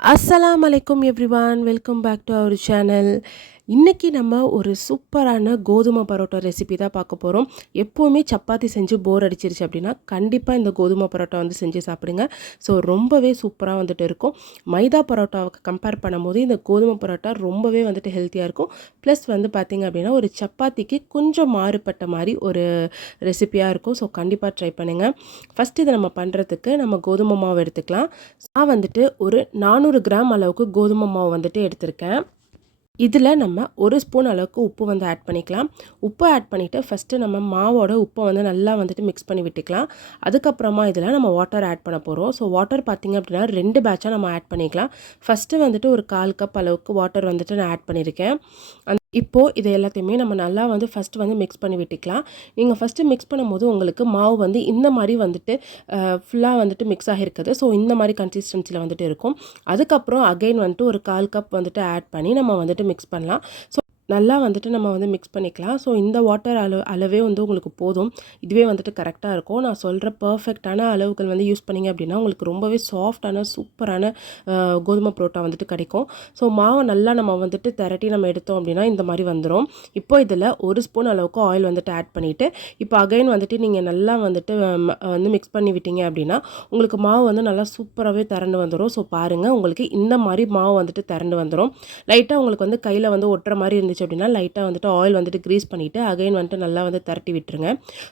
அஸ்ஸலாமு அலைக்கும் everyone, welcome back to our channel. இன்றைக்கி நம்ம ஒரு சூப்பரான கோதுமை பரோட்டா ரெசிபி தான் பார்க்க போகிறோம். எப்போவுமே சப்பாத்தி செஞ்சு போர் அடிச்சிருச்சு அப்படின்னா கண்டிப்பாக இந்த கோதுமை பரோட்டா வந்து செஞ்சு சாப்பிடுங்க. ஸோ ரொம்பவே சூப்பராக வந்துட்டு இருக்கும். மைதா பரோட்டாவுக்கு கம்பேர் பண்ணும்போது இந்த கோதுமை பரோட்டா ரொம்பவே வந்துட்டு ஹெல்த்தியாக இருக்கும். ப்ளஸ் வந்து பார்த்திங்க அப்படின்னா ஒரு சப்பாத்திக்கு கொஞ்சம் மாறுபட்ட மாதிரி ஒரு ரெசிபியாக இருக்கும். ஸோ கண்டிப்பாக ட்ரை பண்ணுங்கள். ஃபஸ்ட்டு இதை நம்ம பண்ணுறதுக்கு நம்ம கோதுமை மாவு எடுத்துக்கலாம். நான் வந்துட்டு ஒரு 400 கிராம் அளவுக்கு கோதுமை மாவு வந்துட்டு எடுத்திருக்கேன். இதில் நம்ம 1 ஸ்பூன் அளவுக்கு உப்பு வந்து ஆட் பண்ணிக்கலாம். உப்பு ஆட் பண்ணிவிட்டு ஃபஸ்ட்டு நம்ம மாவோட உப்பை வந்து நல்லா வந்துட்டு மிக்ஸ் பண்ணி விட்டுக்கலாம். அதுக்கப்புறமா இதில் நம்ம வாட்டர் ஆட் பண்ண போகிறோம். ஸோ வாட்டர் பார்த்திங்க அப்படின்னா 2 பேட்சாக நம்ம ஆட் பண்ணிக்கலாம். ஃபஸ்ட்டு வந்துட்டு ஒரு 1/4 கப் அளவுக்கு வாட்டர் வந்துட்டு நான் ஆட் பண்ணியிருக்கேன். இப்போது இது எல்லாத்தையுமே நம்ம நல்லா வந்து ஃபஸ்ட்டு வந்து மிக்ஸ் பண்ணி விட்டுக்கலாம். நீங்கள் ஃபஸ்ட்டு மிக்ஸ் பண்ணும்போது உங்களுக்கு மாவு வந்து இந்த மாதிரி வந்துட்டு ஃபுல்லாக வந்துட்டு மிக்ஸ் ஆகிருக்குது. ஸோ இந்த மாதிரி கன்சிஸ்டன்சியில் வந்துட்டு இருக்கும். அதுக்கப்புறம் அகைன் வந்துட்டு ஒரு 1/4 கப் வந்துட்டு ஆட் பண்ணி நம்ம வந்துட்டு மிக்ஸ் பண்ணலாம். ஸோ நல்லா வந்துட்டு நம்ம வந்து மிக்ஸ் பண்ணிக்கலாம். ஸோ இந்த வாட்டர் அளவே வந்து உங்களுக்கு போதும். இதுவே வந்துட்டு கரெக்டாக இருக்கும். நான் சொல்கிற பர்ஃபெக்டான அளவுகள் வந்து யூஸ் பண்ணிங்க அப்படின்னா உங்களுக்கு ரொம்பவே சாஃப்டான சூப்பரான கோதுமை பரோட்டா வந்துட்டு கிடைக்கும். ஸோ மாவை நல்லா நம்ம வந்துட்டு திரட்டி நம்ம எடுத்தோம் அப்படின்னா இந்த மாதிரி வந்துடும். இப்போ இதில் 1 ஸ்பூன் அளவுக்கு ஆயில் வந்துட்டு ஆட் பண்ணிவிட்டு இப்போ அகைன் வந்துட்டு நீங்கள் நல்லா வந்துட்டு வந்து மிக்ஸ் பண்ணி விட்டீங்க அப்படின்னா உங்களுக்கு மாவு வந்து நல்லா சூப்பராகவே திரண்டு வந்துடும். ஸோ பாருங்கள், உங்களுக்கு இந்த மாதிரி மாவு வந்துட்டு திரண்டு வந்துடும். லைட்டாக உங்களுக்கு வந்து கையில் வந்து ஒட்டுற மாதிரி இருந்துச்சு அப்படின்னா லைட்டாக வந்துட்டு ஆயில் வந்துட்டு க்ரீஸ் பண்ணிவிட்டு அகைன் வந்துட்டு நல்லா வந்து திரட்டி விட்டுருங்க.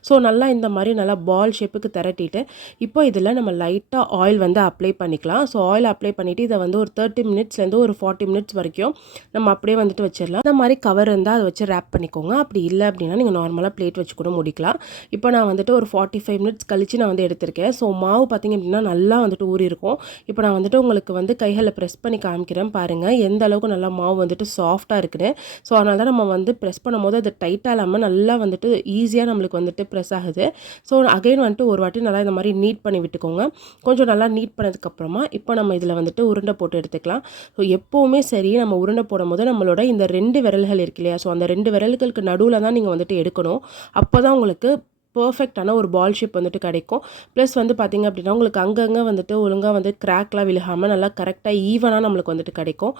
ஸோ நல்லா இந்த மாதிரி நல்லா பால் ஷேப்புக்கு திரட்டிட்டு இப்போ இதில் நம்ம லைட்டாக ஆயில் வந்து அப்ளை பண்ணிக்கலாம். ஸோ ஆயில் அப்ளை பண்ணிவிட்டு இதை வந்து ஒரு 30 மினிட்ஸ்லேருந்து ஒரு 40 மினிட்ஸ் வரைக்கும் நம்ம அப்படியே வந்துட்டு வச்சிடலாம். இந்த மாதிரி கவர் இருந்தால் அதை வச்சு ரேப் பண்ணிக்கோங்க. அப்படி இல்லை அப்படின்னா நீங்கள் நார்மலாக பிளேட் வச்சு கூட முடிக்கலாம். இப்போ நான் வந்துட்டு ஒரு 45 மினிட்ஸ் கழித்து நான் வந்து எடுத்திருக்கேன். ஸோ மாவு பார்த்திங்க அப்படின்னா நல்லா வந்துட்டு ஊறி இருக்கும். இப்போ நான் வந்துட்டு உங்களுக்கு வந்து கைகளில் ப்ரெஸ் பண்ணி காமிக்கிறேன் பாருங்கள் எந்த அளவுக்கு நல்லா மாவு வந்துட்டு சாஃப்டாக இருக்குன்னு. ஸோ அதனால தான் நம்ம வந்து ப்ரெஸ் பண்ணும்போது அது டைட்டாக இல்லாமல் நல்லா வந்துட்டு ஈஸியாக நம்மளுக்கு வந்துட்டு ப்ரெஸ் ஆகுது. ஸோ அகைன் வந்துட்டு ஒரு வாட்டி நல்லா இந்த மாதிரி நீட் பண்ணி விட்டுக்கோங்க. கொஞ்சம் நல்லா நீட் பண்ணதுக்கப்புறமா இப்போ நம்ம இதில் வந்துட்டு உருண்டை போட்டு எடுத்துக்கலாம். ஸோ எப்போவுமே சரி நம்ம உருண்டை போடும்போது நம்மளோட இந்த 2 விரல்கள் இருக்கு இல்லையா, ஸோ அந்த 2 விரல்களுக்கு நடுவில் தான் நீங்கள் வந்துட்டு எடுக்கணும். அப்போ தான் உங்களுக்கு பர்ஃபெக்டான ஒரு பால் ஷேப் வந்துட்டு கிடைக்கும். ப்ளஸ் வந்து பார்த்திங்க அப்படின்னா உங்களுக்கு அங்கங்கே வந்துட்டு ஒழுங்காக வந்து கிராக்லாம் விழுகாமல் நல்லா கரெக்டாக ஈவனாக நம்மளுக்கு வந்துட்டு கிடைக்கும்.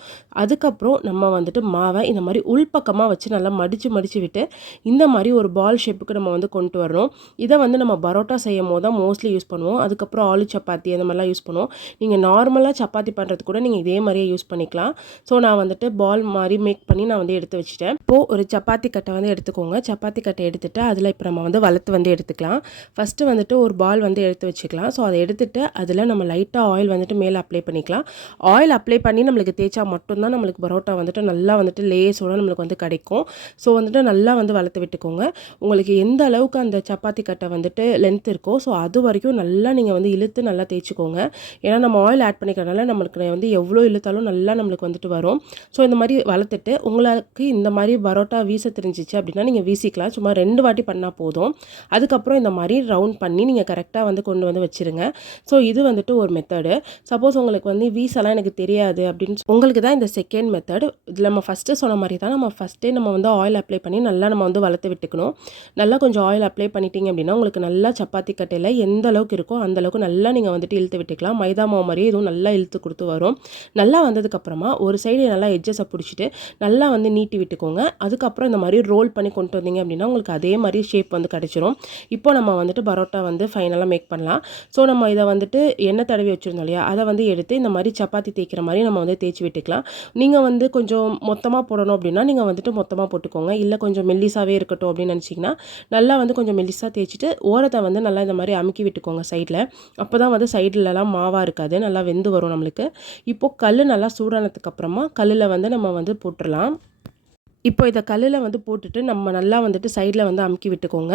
அதுக்கப்புறம் நம்ம வந்துட்டு மாவை இந்த மாதிரி உள்பக்கமாக வச்சு நல்லா மடித்து விட்டு இந்த மாதிரி ஒரு பால் ஷேப்புக்கு நம்ம வந்து கொண்டு வரணும். இதை வந்து நம்ம பரோட்டா செய்யும் போது தான் மோஸ்ட்லி யூஸ் பண்ணுவோம். அதுக்கப்புறம் ஆலு சப்பாத்தி அந்த மாதிரிலாம் யூஸ் பண்ணுவோம். நீங்கள் நார்மலாக சப்பாத்தி பண்ணுறது கூட நீங்கள் இதே மாதிரியே யூஸ் பண்ணிக்கலாம். ஸோ நான் வந்துட்டு பால் மாதிரி மேக் பண்ணி நான் வந்து எடுத்து வச்சுட்டேன். இப்போது ஒரு சப்பாத்தி கட்டை வந்து எடுத்துக்கோங்க. சப்பாத்தி கட்டை எடுத்துகிட்டு அதில் இப்போ நம்ம வந்து வளர்த்து வந்து எடுத்துக்கலாம். ஃபஸ்ட்டு வந்துட்டு ஒரு பால் வந்து எடுத்து வச்சுக்கலாம். ஸோ அதை எடுத்துகிட்டு அதில் நம்ம லைட்டாக ஆயில் வந்துட்டு மேலே அப்ளை பண்ணிக்கலாம். ஆயில் அப்ளை பண்ணி நம்மளுக்கு தேய்ச்சா மட்டும்தான் நம்மளுக்கு பரோட்டா வந்துட்டு நல்லா வந்துட்டு லேஸோடு நம்மளுக்கு வந்து கிடைக்கும். ஸோ வந்துட்டு நல்லா வந்து வளர்த்து விட்டுக்கோங்க. உங்களுக்கு எந்த அளவுக்கு அந்த சப்பாத்தி கட்டை வந்துட்டு லென்த் இருக்கோ ஸோ அது வரைக்கும் நல்லா நீங்கள் வந்து இழுத்து நல்லா தேய்ச்சிக்கோங்க. ஏன்னா நம்ம ஆயில் ஆட் பண்ணிக்கிறதுனால நம்மளுக்கு வந்து எவ்வளோ இழுத்தாலும் நல்லா நம்மளுக்கு வந்துட்டு வரும். ஸோ இந்த மாதிரி வளர்த்துட்டு உங்களுக்கு இந்த மாதிரி பரோட்டா வீச தெரிஞ்சிச்சு அப்படின்னா நீங்கள் வீசிக்கலாம். சும்மா 2 வாட்டி பண்ணால் போதும். அதுக்கப்புறம் இந்த மாதிரி ரவுண்ட் பண்ணி நீங்கள் கரெக்டாக வந்து கொண்டு வந்து வச்சுருங்க. ஸோ இது வந்துட்டு ஒரு மெத்தடு. சப்போஸ் உங்களுக்கு வந்து வீசலாம் எனக்கு தெரியாது அப்படின்னு உங்களுக்கு தான் இந்த செகண்ட் மெத்தட். இதில் நம்ம ஃபஸ்ட்டு சொன்ன மாதிரி தான் நம்ம ஃபஸ்ட்டே நம்ம வந்து ஆயில் அப்ளை பண்ணி நல்லா நம்ம வந்து வளர்த்து விட்டுக்கணும். நல்லா கொஞ்சம் ஆயில் அப்ளை பண்ணிட்டீங்க அப்படின்னா உங்களுக்கு நல்லா சப்பாத்தி கட்டையில் எந்த அளவுக்கு இருக்கோ அந்த அளவுக்கு நல்லா நீங்கள் வந்துட்டு இழுத்து விட்டுக்கலாம். மைதா மாவு மாதிரியே இதுவும் நல்லா இழுத்து கொடுத்து வரும். நல்லா வந்ததுக்கப்புறமா ஒரு சைடு நல்லா எட்ஜஸை பிடிச்சிட்டு நல்லா வந்து நீட்டி விட்டுக்கோங்க. அதுக்கப்புறம் இந்த மாதிரி ரோல் பண்ணி கொண்டு வந்தீங்க அப்படின்னா உங்களுக்கு அதே மாதிரி ஷேப் வந்து கிடச்சிரும். இப்போ நம்ம வந்துட்டு பரோட்டா வந்து ஃபைனலாக மேக் பண்ணலாம். ஸோ நம்ம இதை வந்துட்டு எண்ணெய் தடவி வச்சுருந்தோம் இல்லையா, அதை வந்து எடுத்து இந்த மாதிரி சப்பாத்தி தேய்க்கிற மாதிரி நம்ம வந்து தேய்ச்சி விட்டுக்கலாம். நீங்கள் வந்து கொஞ்சம் மொத்தமாக போடணும் அப்படின்னா நீங்கள் வந்துட்டு மொத்தமாக போட்டுக்கோங்க. இல்லை கொஞ்சம் மெல்லிசாவே இருக்கட்டும் அப்படின்னு நினச்சிங்கன்னா நல்லா வந்து கொஞ்சம் மெல்லிசாக தேய்ச்சிட்டு ஓரத்தை வந்து நல்லா இந்த மாதிரி அமுக்கி விட்டுக்கோங்க சைடில். அப்போ தான் வந்து சைட்லலாம் மாவாக இருக்காது, நல்லா வெந்து வரும் நம்மளுக்கு. இப்போது கல் நல்லா சூடானதுக்கப்புறமா கல்லில் வந்து நம்ம வந்து போட்டுடலாம். இப்போ இதை கல்லில் வந்து போட்டுட்டு நம்ம நல்லா வந்துட்டு சைடில் வந்து அமுக்கி விட்டுக்கோங்க.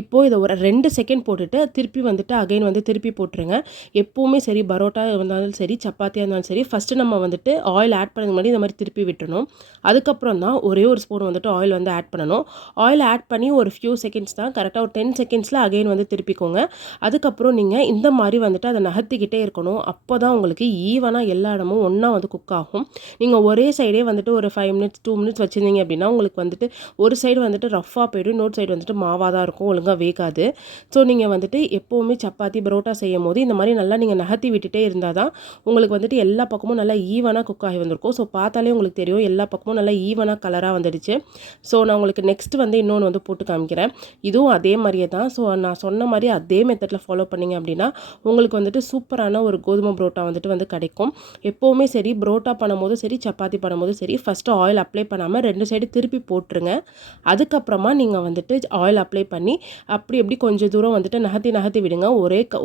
இப்போது இதை ஒரு 2 செகண்ட் போட்டுட்டு திருப்பி வந்துட்டு அகைன் வந்து திருப்பி போட்டுருங்க. எப்போவுமே சரி பரோட்டா இருந்தாலும் சரி சப்பாத்தியாக இருந்தாலும் சரி ஃபஸ்ட்டு நம்ம வந்துட்டு ஆயில் ஆட் பண்ணதுக்கு முன்னாடி இந்த மாதிரி திருப்பி விட்டுறணும். அதுக்கப்புறம் தான் ஒரே ஒரு ஸ்பூன் வந்துட்டு ஆயில் வந்து ஆட் பண்ணணும். ஆயில் ஆட் பண்ணி ஒரு ஃபியூ செகண்ட்ஸ் தான், கரெக்டாக ஒரு 10 செகண்ட்ஸில் அகைன் வந்து திருப்பிக்கோங்க. அதுக்கப்புறம் நீங்கள் இந்த மாதிரி வந்துட்டு அதை நகர்த்திக்கிட்டே இருக்கணும். அப்போ தான் உங்களுக்கு ஈவனாக எல்லா இடமும் ஒன்றா வந்து குக் ஆகும். நீங்கள் ஒரே சைடே வந்துட்டு ஒரு 5 மினிட்ஸ் 2 மினிட்ஸ் வச்சுருந்தீங்க அப்படின்னா உங்களுக்கு வந்துட்டு ஒரு சைடு வந்துட்டு ரஃப்பாக போய்டும், இன்னொரு சைடு வந்துட்டு மாவாக தான் இருக்கும், ஒழுங்காக வேகாது. ஸோ நீங்கள் வந்துட்டு எப்போவுமே சப்பாத்தி பரோட்டா செய்யும் போது இந்த மாதிரி நல்லா நீங்கள் நகர்த்தி விட்டுட்டே இருந்தால் தான் உங்களுக்கு வந்துட்டு எல்லா பக்கமும் நல்லா ஈவனாக குக் ஆகி வந்திருக்கும். ஸோ பார்த்தாலே உங்களுக்கு தெரியும் எல்லா பக்கமும் நல்லா ஈவனாக கலராக வந்துடுச்சு. ஸோ நான் உங்களுக்கு நெக்ஸ்ட் வந்து இன்னொன்று வந்து போட்டு காமிக்கிறேன். இதுவும் அதே மாதிரியே தான். ஸோ நான் சொன்ன மாதிரி அதே மெத்தடில் ஃபாலோ பண்ணிங்க அப்படின்னா உங்களுக்கு வந்துட்டு சூப்பரான ஒரு கோதுமை பரோட்டா வந்துட்டு கிடைக்கும். எப்போவுமே சரி பரோட்டா பண்ணும்போது சரி சப்பாத்தி பண்ணும்போது சரி ஃபஸ்ட்டு ஆயில் அப்ளை பண்ணாமல் 2 சைடு திருப்பி போட்டுருங்க. அதுக்கப்புறமா நீங்கள் வந்துட்டு ஆயில் அப்ளை பண்ணி அப்படி எப்படி கொஞ்சம் தூரம் வந்துட்டு நகர்த்தி விடுங்க.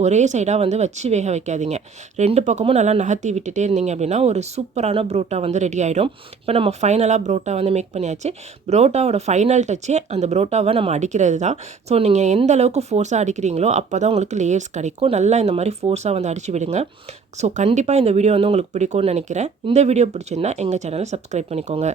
ஒரே சைடாக வந்து வச்சு வேக வைக்காதீங்க. 2 பக்கமும் நல்லா நகர்த்தி விட்டுட்டே இருந்தீங்க அப்படின்னா ஒரு சூப்பரான பரோட்டா வந்து ரெடி ஆகிடும். இப்போ நம்ம ஃபைனலாக பரோட்டா வந்து மேக் பண்ணியாச்சு. பரோட்டாவோட ஃபைனல் டச்சே அந்த பரோட்டாவை நம்ம அடிக்கிறது தான். ஸோ நீங்கள் எந்த அளவுக்கு ஃபோர்ஸாக அடிக்கிறீங்களோ அப்போ தான் உங்களுக்கு லேயர்ஸ் கிடைக்கும். நல்லா இந்த மாதிரி ஃபோர்ஸாக வந்து அடித்து விடுங்க. ஸோ கண்டிப்பாக இந்த வீடியோ வந்து உங்களுக்கு பிடிக்கும்னு நினைக்கிறேன். இந்த வீடியோ பிடிச்சிருந்தா எங்கள் சேனலை சப்ஸ்கிரைப் பண்ணிக்கோங்க.